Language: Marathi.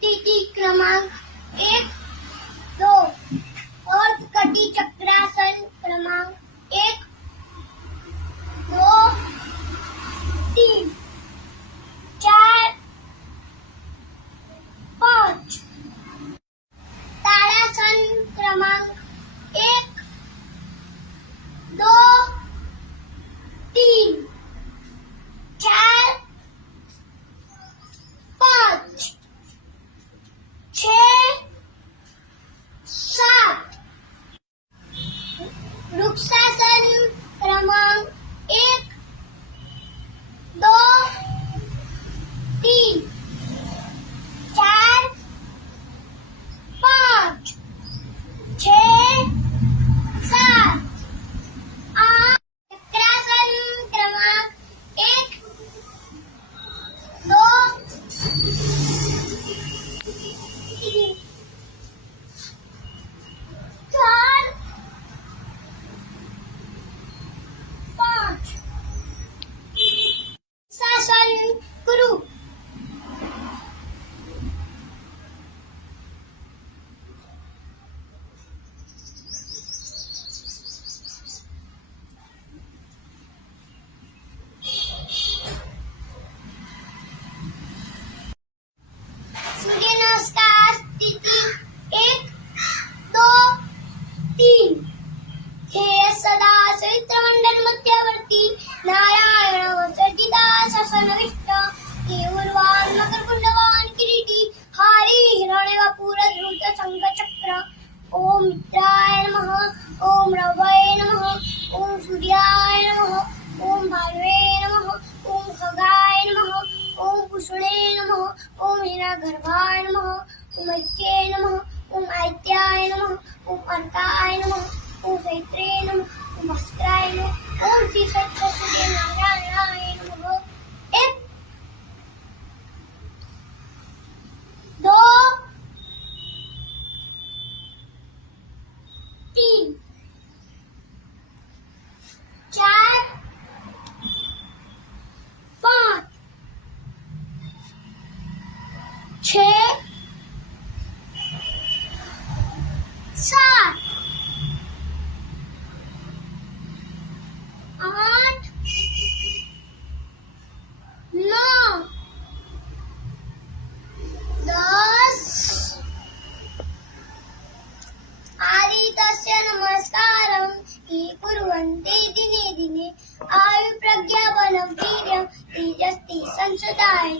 स्थिती क्रमांक 1, 2. अर्धकटी चक्रासन क्रमांक 1, 2, 3, 4, 5. ताड़ासन क्रमांक 1, 2, 3, 4, 5, 6, 7. वृक्षासन क्रमांक 1, 2, 3, 4, 5, 6, 7, 8. चक्रासन क्रमांक 1, 2, 3, 4, 5. शासन करू. सूर्य नमस्कार स्थिती 1, 2, 3. हे सदा चैत्रमंडल मध्यवर्ती नारायण वसजिदासन विष्ट केवलवान मकरकुंडवान किरीटी हारी हिरण्यवापूर धृत शंखचक्र. ओम मित्राय नमः. ओम रवये नमः. ओम सूर्याय नमः. ओम भानुवे नमः. ओम खगाय नमः. ओम कुशळे नमः. ओम हिरण्यगर्भाय नमः. ओम ऐक्ये नमः. ओम ऐत्याय नमः. ओम अर्काय नमः. ओम चैत्रे नमः. ओम भास्कराय नमः. ओम श्री सत्य नारायणाय नमः. 1, 2, 3, 4, 5, 6, 7, 8, 9, 10. आदितस्य नमस्कारं हि कुर्वन्ते दिने दिने आयुः प्रज्ञा बलं वीर्यं तेजस्ति संसदाय